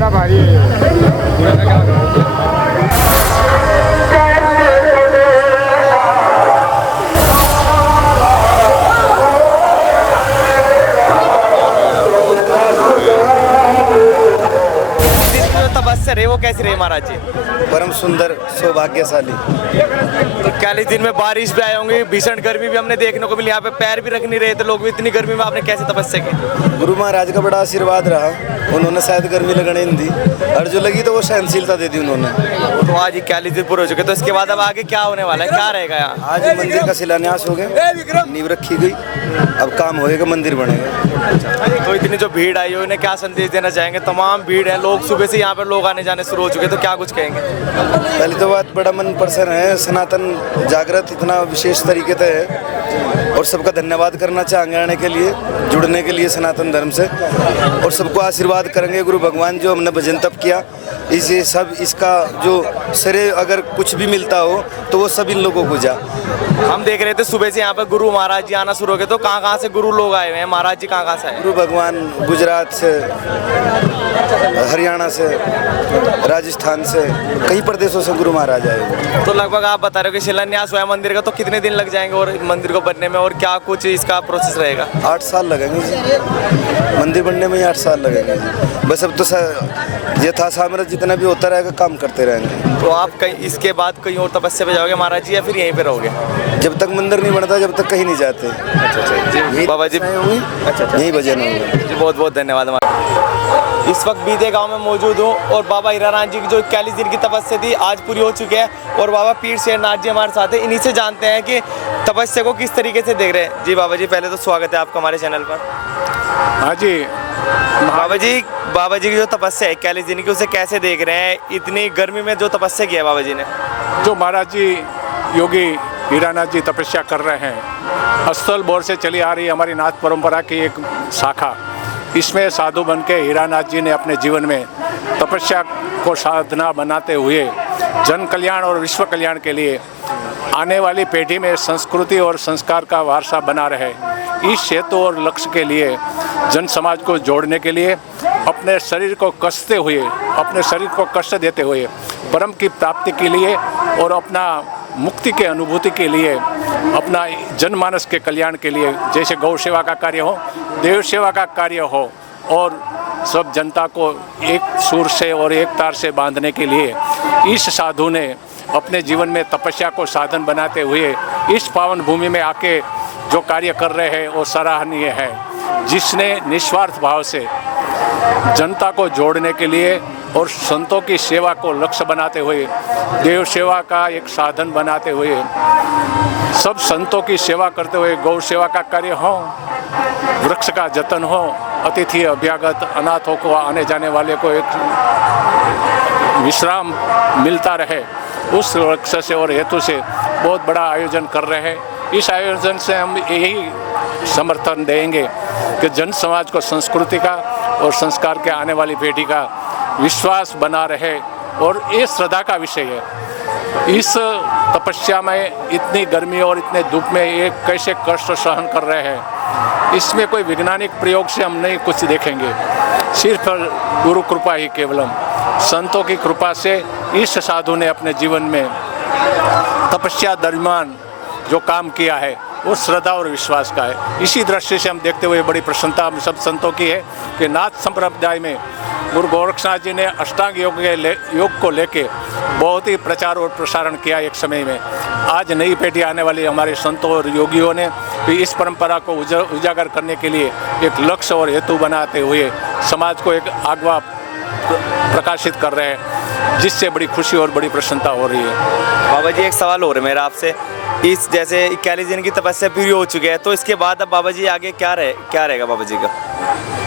बड़ा भारी है। तपस्या रही वो कैसी रही महाराज जी? परम सुंदर सौभाग्यशाली। तो 41 दिन में बारिश भी आए होंगे, भीषण गर्मी भी हमने देखने को मिली, यहाँ पे पैर भी रख नहीं रहे थे लोग भी, इतनी गर्मी में आपने कैसे तपस्या की? गुरु महाराज का बड़ा आशीर्वाद रहा, उन्होंने शायद गर्मी लगने नहीं दी, और जो लगी तो वो सहनशीलता दे दी उन्होंने। तो आज 41 दिन पूरे हो चुके, तो इसके बाद अब आगे क्या होने वाला है, क्या रहेगा यहाँ? आज मंदिर का शिलान्यास हो गया, नींव रखी गई, अब काम होएगा, मंदिर बनेगा। तो इतनी जो भीड़ आई हो, इन्हें क्या संदेश देना चाहेंगे? तमाम भीड़ है, लोग सुबह से यहाँ पर लोग आने जाने शुरू हो चुके, तो क्या कुछ कहेंगे? पहली तो बात बड़ा मन प्रसन्न है, सनातन जागृत इतना विशेष तरीके से है, और सबका धन्यवाद करना चाहेंगे आने के लिए, जुड़ने के लिए सनातन धर्म से, और सबको आशीर्वाद करेंगे गुरु भगवान जो हमने भजन तप किया, इसे सब इसका जो श्रेय अगर कुछ भी मिलता हो तो वो सब इन लोगों को जा। हम देख रहे थे सुबह से यहाँ पे गुरु महाराज जी आना शुरू हो गए, तो कहाँ से गुरु लोग आए हुए हैं? महाराज जी कहाँ से आए? गुरु भगवान गुजरात से, हरियाणा से, राजस्थान से, कई प्रदेशों से गुरु महाराज आए। तो लगभग आप बता रहे हो कि शिलान्यास हुआ है मंदिर का, तो कितने दिन लग जाएंगे और मंदिर को बनने में, और क्या कुछ इसका प्रोसेस रहेगा? 8 साल लगेंगे जी, मंदिर बनने में ही 8 साल लगेंगे जी। बस अब तो यथा सामर्थ्य जितना भी होता रहेगा, काम करते रहेंगे। तो आप कहीं इसके बाद कहीं और तपस्या पे जाओगे महाराज जी, या फिर यहीं पे रहोगे? जब तक मंदिर नहीं बनता जब तक कहीं नहीं जाते। जी बाबा जी, यही भजन होंगे जी, बहुत बहुत धन्यवाद। इस वक्त बीते गांव में मौजूद हूँ, और बाबा हीरानाथ जी की जो 41 दिन की तपस्या थी आज पूरी हो चुकी है, और बाबा पीर शेरनाथ जी हमारे साथ हैं। इन्हीं से जानते हैं कि तपस्या को किस तरीके से देख रहे हैं। जी बाबा जी, पहले तो स्वागत है आपका हमारे चैनल पर। हाँ जी, बाबा जी की जो तपस्या है 41 दिन की, उसे कैसे देख रहे हैं? इतनी गर्मी में जो तपस्या किया बाबा जी ने, जो महाराज जी योगी हीरानाथ जी तपस्या कर रहे हैं, अस्तल बोर से चली आ रही हमारी नाथ परंपरा की एक शाखा, इसमें साधु बन के हीरानाथ जी ने अपने जीवन में तपस्या को साधना बनाते हुए जन कल्याण और विश्व कल्याण के लिए आने वाली पीढ़ी में संस्कृति और संस्कार का वारसा बना रहे, इस हेतु और लक्ष्य के लिए जन समाज को जोड़ने के लिए अपने शरीर को कसते हुए, अपने शरीर को कष्ट देते हुए परम की प्राप्ति के लिए और अपना मुक्ति के अनुभूति के लिए, अपना जनमानस के कल्याण के लिए, जैसे गौ सेवा का कार्य हो, देव सेवा का कार्य हो, और सब जनता को एक सुर से और एक तार से बांधने के लिए इस साधु ने अपने जीवन में तपस्या को साधन बनाते हुए इस पावन भूमि में आके जो कार्य कर रहे हैं वो सराहनीय है, जिसने निस्वार्थ भाव से जनता को जोड़ने के लिए और संतों की सेवा को लक्ष्य बनाते हुए, देव सेवा का एक साधन बनाते हुए, सब संतों की सेवा करते हुए, गौ सेवा का कार्य हो, वृक्ष का जतन हो, अतिथि अभ्यागत अनाथों को आने जाने वाले को एक विश्राम मिलता रहे, उस लक्ष्य से और हेतु से बहुत बड़ा आयोजन कर रहे हैं। इस आयोजन से हम यही समर्थन देंगे कि जन समाज को संस्कृति का और संस्कार के आने वाली पीढ़ी का विश्वास बना रहे, और ये श्रद्धा का विषय है। इस तपस्या में इतनी गर्मी और इतने धूप में ये कैसे कष्ट सहन कर रहे हैं, इसमें कोई वैज्ञानिक प्रयोग से हम नहीं कुछ देखेंगे, सिर्फ गुरु कृपा ही केवलम, संतों की कृपा से इस साधु ने अपने जीवन में तपस्या दरमियान जो काम किया है वो श्रद्धा और विश्वास का है। इसी दृष्टि से हम देखते हुए बड़ी प्रसन्नता हम सब संतों की है कि नाथ संप्रदाय में गुरु गोरक्षनाथ जी ने अष्टांग योग को लेके बहुत ही प्रचार और प्रसारण किया एक समय में। आज नई पीढ़ी आने वाली हमारे संतों और योगियों ने भी इस परंपरा को उजागर करने के लिए एक लक्ष्य और हेतु बनाते हुए समाज को एक आगवा प्रकाशित कर रहे हैं, जिससे बड़ी खुशी और बड़ी प्रसन्नता हो रही है। बाबा जी एक सवाल हो रहा है मेरा आपसे, इस जैसे 41 दिन की तपस्या पूरी हो चुकी है, तो इसके बाद अब बाबा जी आगे क्या रहेगा बाबा जी का?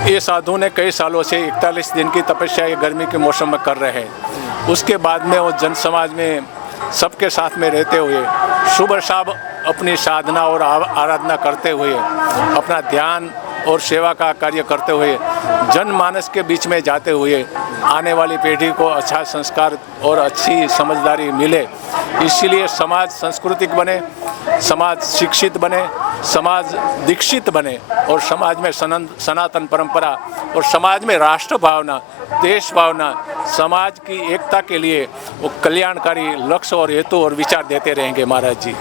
ये साधु ने कई सालों से 41 दिन की तपस्या ये गर्मी के मौसम में कर रहे हैं। उसके बाद में वो जन समाज में सबके साथ में रहते हुए सुबह शाम अपनी साधना और आराधना करते हुए, अपना ध्यान और सेवा का कार्य करते हुए, जनमानस के बीच में जाते हुए आने वाली पीढ़ी को अच्छा संस्कार और अच्छी समझदारी मिले, इसलिए समाज सांस्कृतिक बने समाज शिक्षित बने, समाज दीक्षित बने और समाज में सनातन परंपरा और समाज में राष्ट्र भावना, देश भावना, समाज की एकता के लिए वो कल्याणकारी लक्ष्य और हेतु और विचार देते रहेंगे महाराज जी।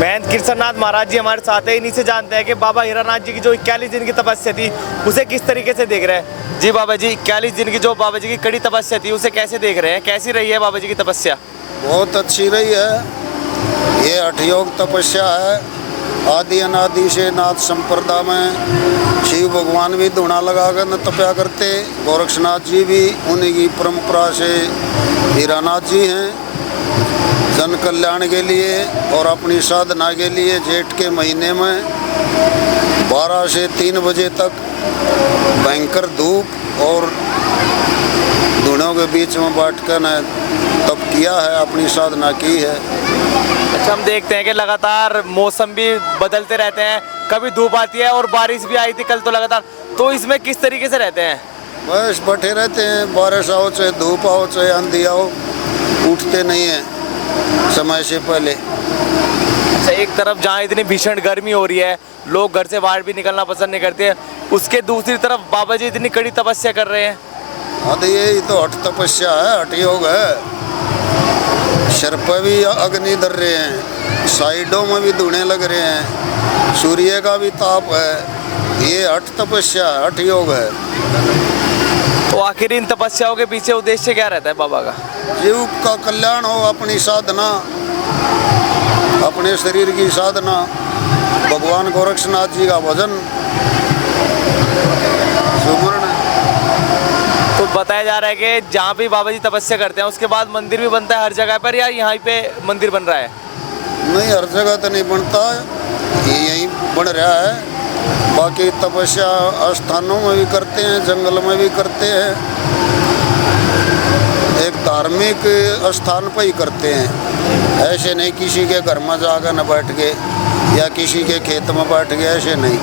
महंत कृष्णनाथ महाराज जी हमारे साथ है, इन्हीं से जानते हैं कि बाबा हीरानाथ जी की जो 41 दिन की तपस्या थी उसे किस तरीके से देख रहे हैं। जी बाबा जी, 41 दिन की जो बाबा जी की कड़ी तपस्या थी उसे कैसे देख रहे हैं, कैसी रही है बाबा जी की तपस्या? बहुत अच्छी रही है। ये हठयोग तपस्या है। आदि अनादि से नाथ संप्रदा में शिव भगवान भी धुना लगाकर न तपया करते, गोरक्षनाथ जी भी उन्हीं की परंपरा से हीरानाथ जी हैं। जन कल्याण के लिए और अपनी साधना के लिए जेठ के महीने में 12 से 3 बजे तक भयंकर धूप और धुनों के बीच में बैठकर न तप किया है, अपनी साधना की है। अच्छा, हम देखते हैं कि लगातार मौसम भी बदलते रहते हैं, कभी धूप आती है और बारिश भी आई थी कल तो लगातार, तो इसमें किस तरीके से रहते हैं? बस बैठे रहते हैं, बारिश आओ चाहे धूप आओ चाहे आंधी आओ, उठते नहीं हैं समय से पहले। अच्छा, एक तरफ जहाँ इतनी भीषण गर्मी हो रही है, लोग घर से बाहर भी निकलना पसंद नहीं करते, उसके दूसरी तरफ बाबा जी इतनी कड़ी तपस्या कर रहे हैं। हाँ तो यही तो हठ तपस्या है, हठ योग है। सिर पर भी अग्नि धर रहे हैं, साइडों में भी धुएं लग रहे हैं, सूर्य का भी ताप है। ये हठ तपस्या है, हठ योग है। तो आखिर इन तपस्याओं के पीछे उद्देश्य क्या रहता है बाबा का? जीव का कल्याण हो, अपनी साधना, अपने शरीर की साधना, भगवान गोरक्षनाथ जी का भजन, सुमरण। तो बताया जा रहा है कि जहाँ भी बाबा जी तपस्या करते हैं उसके बाद मंदिर भी बनता है हर जगह पर, या यहाँ पे मंदिर बन रहा है? नहीं, हर जगह तो नहीं बनता है, ये यहीं बन रहा है। बाकी तपस्या स्थानों में भी करते हैं, जंगल में भी करते हैं, एक धार्मिक स्थान पर ही करते हैं। ऐसे नहीं किसी के घर में जाकर न बैठ गए या किसी के खेत में बैठ गए, ऐसे नहीं।